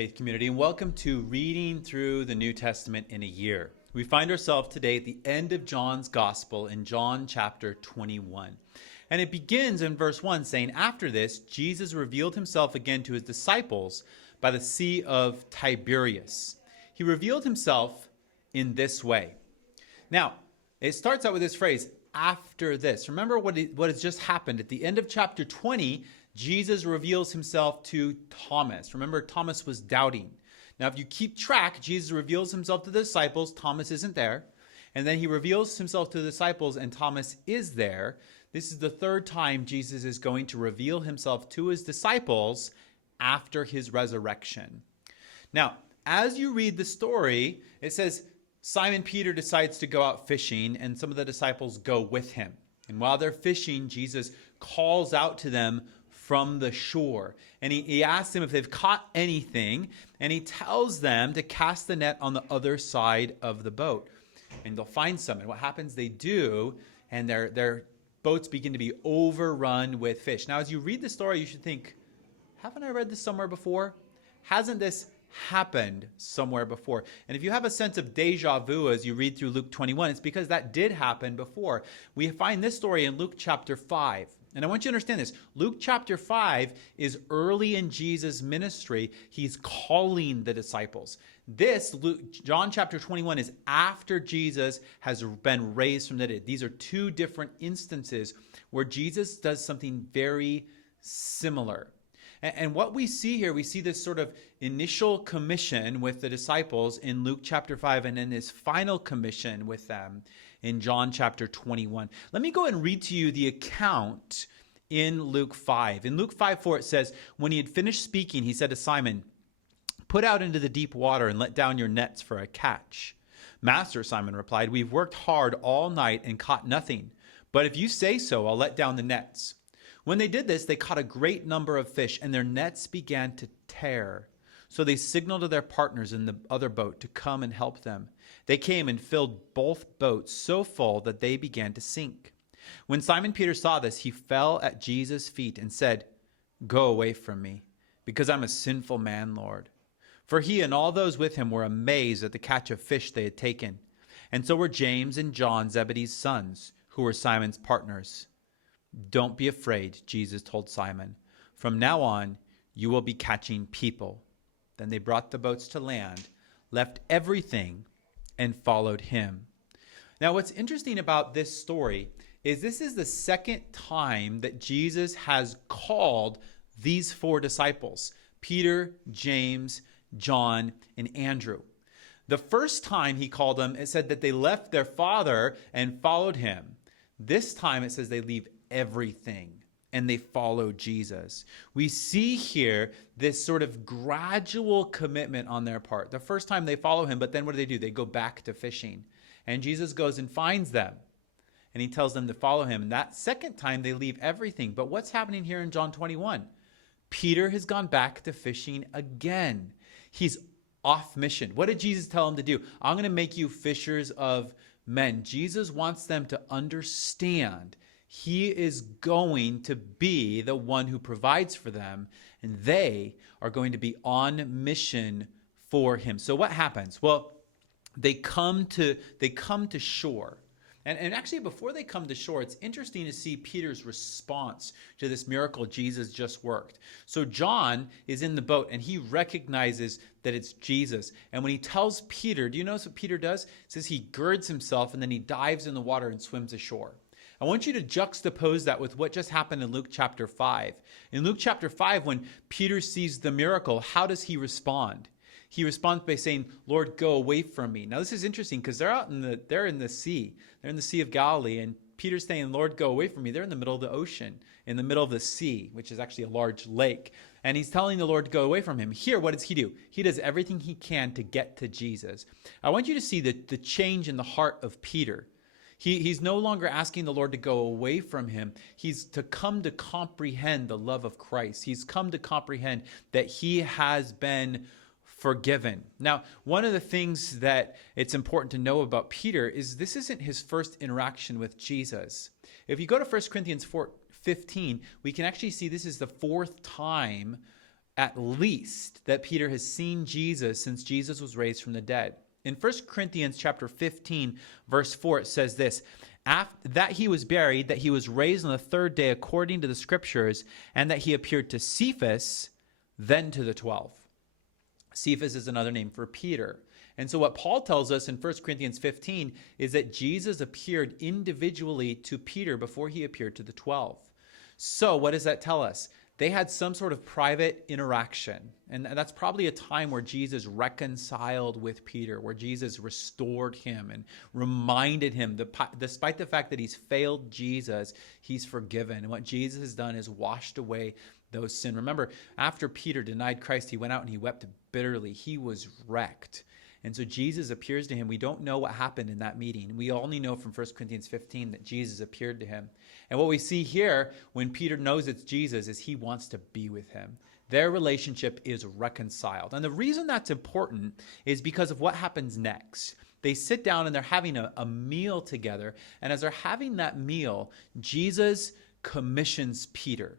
faith community, and welcome to Reading Through the New Testament in a Year. We find ourselves today at the end of John's Gospel in John chapter 21. And it begins in verse 1 saying, "After this, Jesus revealed himself again to his disciples by the Sea of Tiberias." He revealed himself in this way. Now, it starts out with this phrase, "after this." Remember what has just happened. At the end of chapter 20, Jesus reveals himself to Thomas. Remember, Thomas was doubting. Now, if you keep track, Jesus reveals himself to the disciples. Thomas isn't there. And then he reveals himself to the disciples, and Thomas is there. This is the third time Jesus is going to reveal himself to his disciples after his resurrection. Now, as you read the story, it says Simon Peter decides to go out fishing, and some of the disciples go with him. And while they're fishing, Jesus calls out to them from the shore. And he asks them if they've caught anything, and he tells them to cast the net on the other side of the boat. And they'll find some. And what happens? They do, and their boats begin to be overrun with fish. Now, as you read the story, you should think, haven't I read this somewhere before? Hasn't this happened somewhere before? And if you have a sense of deja vu as you read through Luke 21, it's because that did happen before. We find this story in Luke chapter 5. And I want you to understand this. Luke chapter 5 is early in Jesus' ministry. He's calling the disciples. John chapter 21 is after Jesus has been raised from the dead. These are two different instances where Jesus does something very similar. And what we see here, we see this sort of initial commission with the disciples in Luke chapter 5, and then his final commission with them in John chapter 21. Let me go and read to you the account in Luke 5. In Luke 5:4, it says, "When he had finished speaking, he said to Simon, 'Put out into the deep water and let down your nets for a catch.' 'Master,' Simon replied, 'we've worked hard all night and caught nothing. But if you say so, I'll let down the nets.' When they did this, they caught a great number of fish, and their nets began to tear. So they signaled to their partners in the other boat to come and help them. They came and filled both boats so full that they began to sink. When Simon Peter saw this, he fell at Jesus' feet and said, 'Go away from me, because I'm a sinful man, Lord.' For he and all those with him were amazed at the catch of fish they had taken. And so were James and John, Zebedee's sons, who were Simon's partners. 'Don't be afraid,' Jesus told Simon. 'From now on, you will be catching people.' Then they brought the boats to land, left everything, and followed him." Now, what's interesting about this story is this is the second time that Jesus has called these four disciples, Peter, James, John, and Andrew. The first time he called them, it said that they left their father and followed him. This time it says they leave everything and they follow Jesus. We see here this sort of gradual commitment on their part. The first time they follow him, but then what do? They go back to fishing. And Jesus goes and finds them. And he tells them to follow him. And that second time they leave everything. But what's happening here in John 21? Peter has gone back to fishing again. He's off mission. What did Jesus tell him to do? I'm going to make you fishers of men. Jesus wants them to understand he is going to be the one who provides for them, and they are going to be on mission for him. So what happens? Well, they come to shore. And actually, before they come to shore, it's interesting to see Peter's response to this miracle Jesus just worked. So John is in the boat, and he recognizes that it's Jesus. And when he tells Peter, do you notice what Peter does? It says he girds himself, and then he dives in the water and swims ashore. I want you to juxtapose that with what just happened in Luke chapter 5. In Luke chapter 5, when Peter sees the miracle, how does he respond? He responds by saying, "Lord, go away from me." Now, this is interesting because they're in the sea. They're in the Sea of Galilee, and Peter's saying, "Lord, go away from me." They're in the middle of the ocean, in the middle of the sea, which is actually a large lake. And he's telling the Lord to go away from him. Here, what does he do? He does everything he can to get to Jesus. I want you to see the change in the heart of Peter. He's no longer asking the Lord to go away from him. He's to come to comprehend the love of Christ. He's come to comprehend that he has been forgiven. Now, one of the things that it's important to know about Peter is this isn't his first interaction with Jesus. If you go to 1 Corinthians 15, we can actually see this is the fourth time at least that Peter has seen Jesus since Jesus was raised from the dead. In 1 Corinthians chapter 15, verse 4, it says this, that he was buried, that he was raised on the third day according to the scriptures, and that he appeared to Cephas, then to the 12. Cephas is another name for Peter. And so what Paul tells us in 1 Corinthians 15 is that Jesus appeared individually to Peter before he appeared to the 12. So what does that tell us? They had some sort of private interaction. And that's probably a time where Jesus reconciled with Peter, where Jesus restored him and reminded him, despite the fact that he's failed Jesus, he's forgiven. And what Jesus has done is washed away those sins. Remember, after Peter denied Christ, he went out and he wept bitterly. He was wrecked. And so Jesus appears to him. We don't know what happened in that meeting. We only know from 1 Corinthians 15 that Jesus appeared to him. And what we see here when Peter knows it's Jesus is he wants to be with him. Their relationship is reconciled. And the reason that's important is because of what happens next. They sit down and they're having a meal together. And as they're having that meal, Jesus commissions Peter.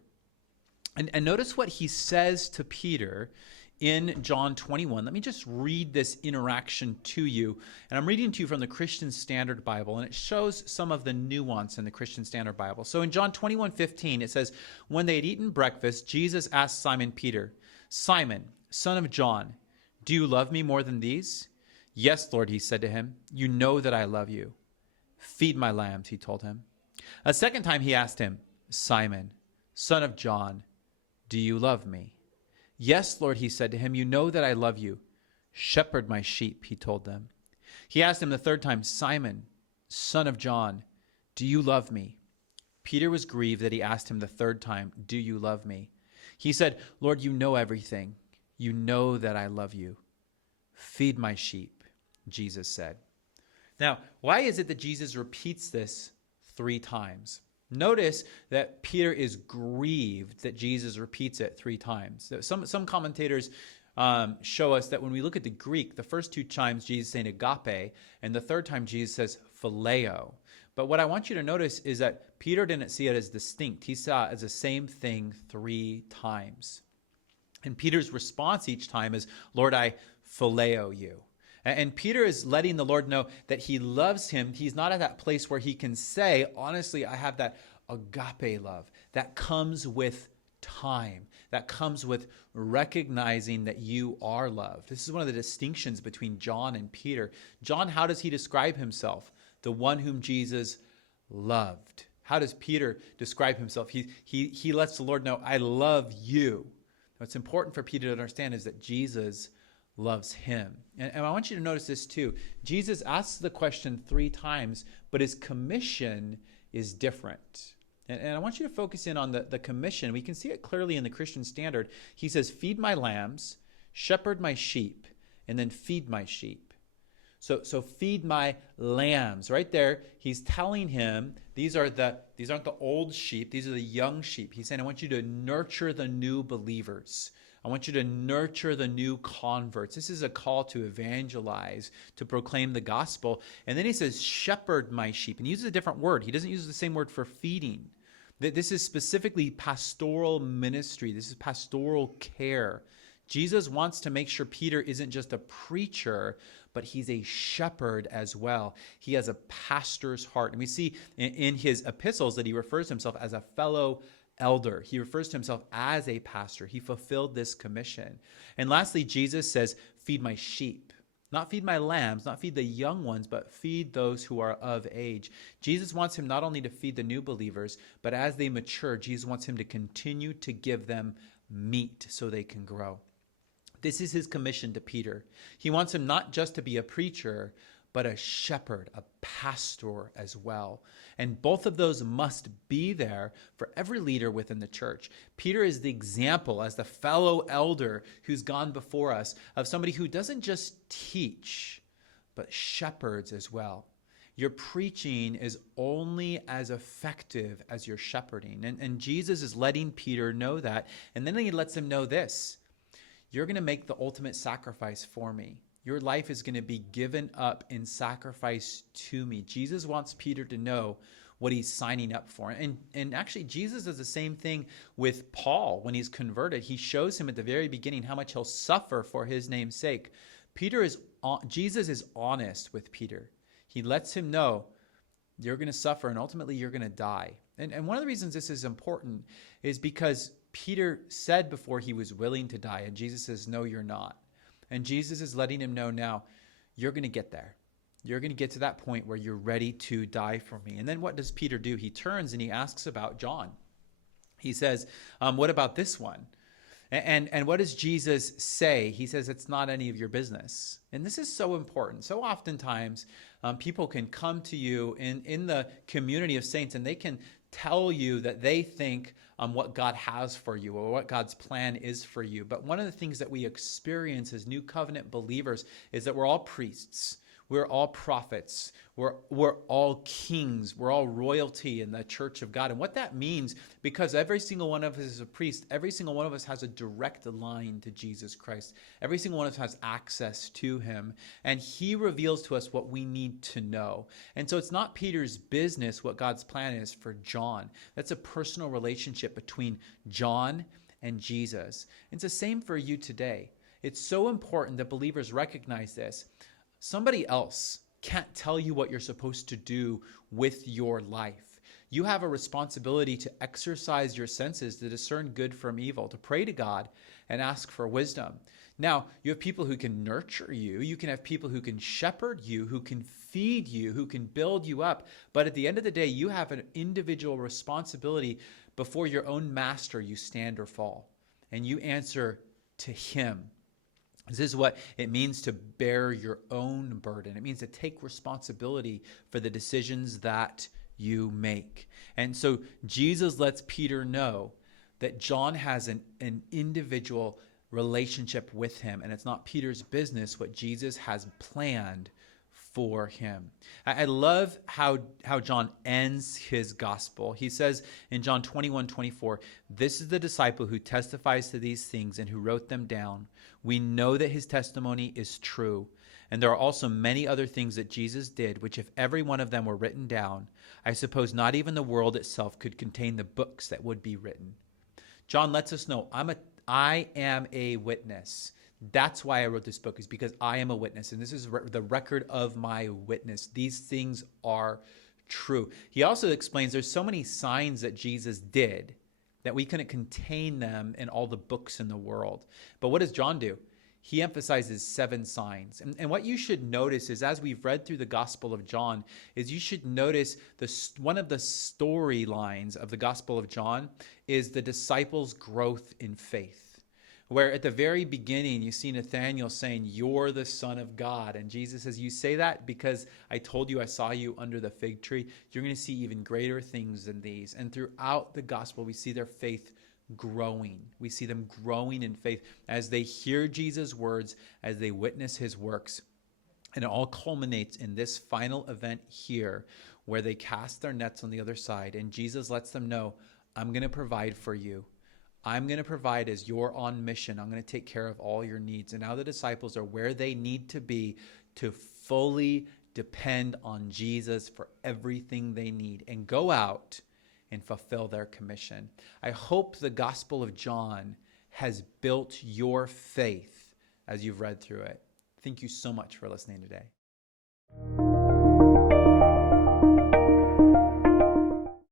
And notice what he says to Peter in John 21. Let me just read this interaction to you. And I'm reading to you from the Christian Standard Bible, and it shows some of the nuance in the Christian Standard Bible. So in John 21:15, it says, when they had eaten breakfast, Jesus asked Simon Peter, Simon, son of John, do you love me more than these? Yes, Lord, he said to him, you know that I love you. Feed my lambs, he told him. A second time he asked him, Simon, son of John, do you love me? Yes, Lord, he said to him, you know that I love you. Shepherd my sheep, he told them. He asked him the third time, Simon, son of John, do you love me? Peter was grieved that he asked him the third time, do you love me? He said, Lord, you know everything. You know that I love you. Feed my sheep, Jesus said. Now, why is it that Jesus repeats this 3 times? Notice that Peter is grieved that Jesus repeats it 3 times. Some commentators show us that when we look at the Greek, the first 2 times Jesus is saying agape, and the third time Jesus says phileo. But what I want you to notice is that Peter didn't see it as distinct. He saw it as the same thing 3 times. And Peter's response each time is, Lord, I phileo you. And Peter is letting the Lord know that he loves him. He's not at that place where he can say, honestly, I have that agape love that comes with time, that comes with recognizing that you are loved. This is one of the distinctions between John and Peter. John, how does he describe himself? The one whom Jesus loved. How does Peter describe himself? He lets the Lord know, I love you. What's important for Peter to understand is that Jesus loves him. And I want you to notice this too. Jesus asks the question 3 times, but his commission is different. And I want you to focus in on the commission. We can see it clearly in the Christian Standard. He says, feed my lambs, shepherd my sheep, and then feed my sheep. So feed my lambs. Right there, he's telling him these aren't the old sheep, these are the young sheep. He's saying, I want you to nurture the new believers. I want you to nurture the new converts. This is a call to evangelize, to proclaim the gospel. And then he says, shepherd my sheep. And he uses a different word. He doesn't use the same word for feeding. This is specifically pastoral ministry. This is pastoral care. Jesus wants to make sure Peter isn't just a preacher, but he's a shepherd as well. He has a pastor's heart. And we see in his epistles that he refers to himself as a fellow elder. He refers to himself as a pastor. He fulfilled this commission. And lastly, Jesus says, feed my sheep. Not feed my lambs, not feed the young ones, but feed those who are of age. Jesus wants him not only to feed the new believers, but as they mature, Jesus wants him to continue to give them meat so they can grow. This is his commission to Peter. He wants him not just to be a preacher, but a shepherd, a pastor as well. And both of those must be there for every leader within the church. Peter is the example as the fellow elder who's gone before us of somebody who doesn't just teach, but shepherds as well. Your preaching is only as effective as your shepherding. And Jesus is letting Peter know that. And then he lets him know this. You're going to make the ultimate sacrifice for me. Your life is going to be given up in sacrifice to me. Jesus wants Peter to know what he's signing up for. And actually, Jesus does the same thing with Paul when he's converted. He shows him at the very beginning how much he'll suffer for his name's sake. Jesus is honest with Peter. He lets him know you're going to suffer and ultimately you're going to die. And one of the reasons this is important is because Peter said before he was willing to die, and Jesus says, no, you're not. And Jesus is letting him know now, you're going to get there. You're going to get to that point where you're ready to die for me. And then what does Peter do? He turns and he asks about John. He says, what about this one? And what does Jesus say? He says, it's not any of your business. And this is so important. So oftentimes, people can come to you in the community of saints and they can tell you that they think what God has for you or what God's plan is for you. But one of the things that we experience as new covenant believers is that we're all priests. We're all prophets. We're all kings. We're all royalty in the church of God. And what that means, because every single one of us is a priest, every single one of us has a direct line to Jesus Christ. Every single one of us has access to him. And he reveals to us what we need to know. And so it's not Peter's business what God's plan is for John. That's a personal relationship between John and Jesus. It's the same for you today. It's so important that believers recognize this. Somebody else can't tell you what you're supposed to do with your life. You have a responsibility to exercise your senses to discern good from evil, to pray to God and ask for wisdom. Now, you have people who can nurture you. You can have people who can shepherd you, who can feed you, who can build you up. But at the end of the day, you have an individual responsibility. Before your own master, you stand or fall, and you answer to him. This is what it means to bear your own burden. It means to take responsibility for the decisions that you make. And so Jesus lets Peter know that John has an individual relationship with him, and it's not Peter's business what Jesus has planned for him. I love how John ends his gospel. He says in John 21:24, this is the disciple who testifies to these things and who wrote them down. We know that his testimony is true. And there are also many other things that Jesus did, which if every one of them were written down, I suppose not even the world itself could contain the books that would be written. John lets us know, I am a witness. That's why I wrote this book, is because I am a witness. And this is the record of my witness. These things are true. He also explains there's so many signs that Jesus did that we couldn't contain them in all the books in the world. But what does John do? He emphasizes 7 signs. And what you should notice is, as we've read through the Gospel of John, is you should notice one of the storylines of the Gospel of John is the disciples' growth in faith. Where at the very beginning, you see Nathanael saying, you're the Son of God. And Jesus says, you say that because I told you I saw you under the fig tree. You're going to see even greater things than these. And throughout the gospel, we see their faith growing. We see them growing in faith as they hear Jesus' words, as they witness his works. And it all culminates in this final event here where they cast their nets on the other side. And Jesus lets them know, I'm going to provide for you. I'm going to provide as you're on mission. I'm going to take care of all your needs. And now the disciples are where they need to be to fully depend on Jesus for everything they need and go out and fulfill their commission. I hope the Gospel of John has built your faith as you've read through it. Thank you so much for listening today.